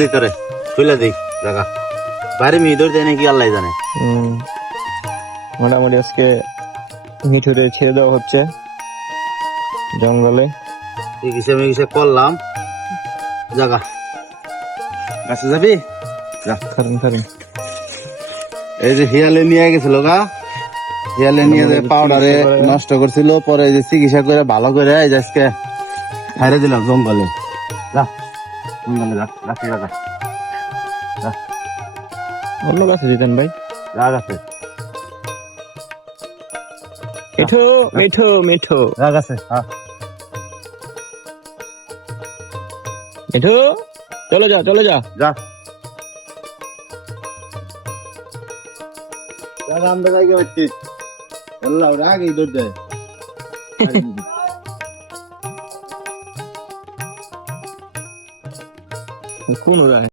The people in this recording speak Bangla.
ভিতরে খুলে দিক জায়গা বাইরে মিদর দেয় নাকি আল্লাহ জানে। মোটামুটি আজকে মিঠুরে ছেড়ে দেওয়া হচ্ছে জঙ্গলে। চিকিৎসা করলাম জায়গা গাছে যাবি যা। খারেন এই যে হিয়ালে নিয়ে গেছিল গা, হিয়ালে নিয়ে যে পাউডারে নষ্ট করছিল, পরে এই যে চিকিৎসা করে ভালো করে এই যে আজকে হারিয়ে দিলাম জঙ্গলে। যা জঙ্গলে যা, গাছে যা অন্য গাছে দিতেন ভাই। যা গাছে মিঠু মিঠু মিঠু যা গাছে। হ্যাঁ মিঠু চলে যা চলে যা। যা আমরা যাই হচ্ছে আল্লাহ রাগ এই দৌড় দেয়। কোন গায়ে